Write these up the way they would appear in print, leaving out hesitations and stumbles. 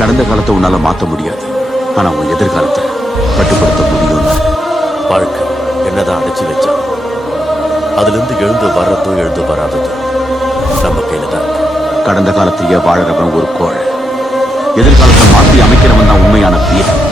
கடந்த காலத்தை உன்னால மாத்த முடியாது, ஆனா உன் எதிர்காலத்தை கட்டுப்படுத்த முடியும். வாழ்க்கை என்னதான் அடைச்சி வச்சா அதுல இருந்து எழுந்து வர்றதும் எழுந்து வராததும் நம்ம கையில தான் இருக்கு. கடந்த காலத்தையே வாழறவன் ஒரு கோழை, எதிர்காலத்தை மாற்றி அமைக்கிறவன் தான் உண்மையான வீரன்.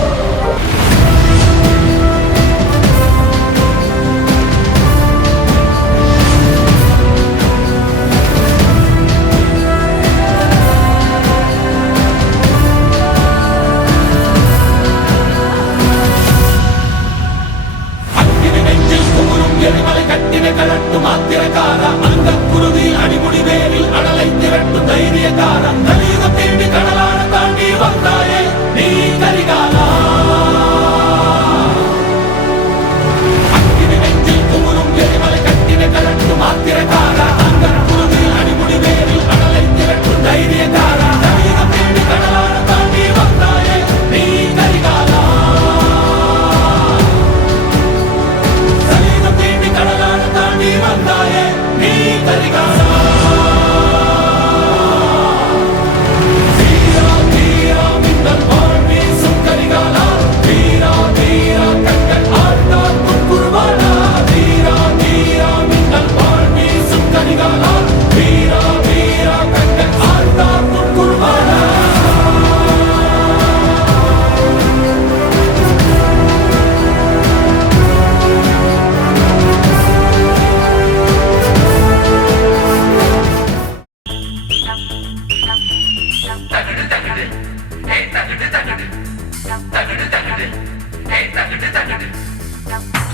Hey,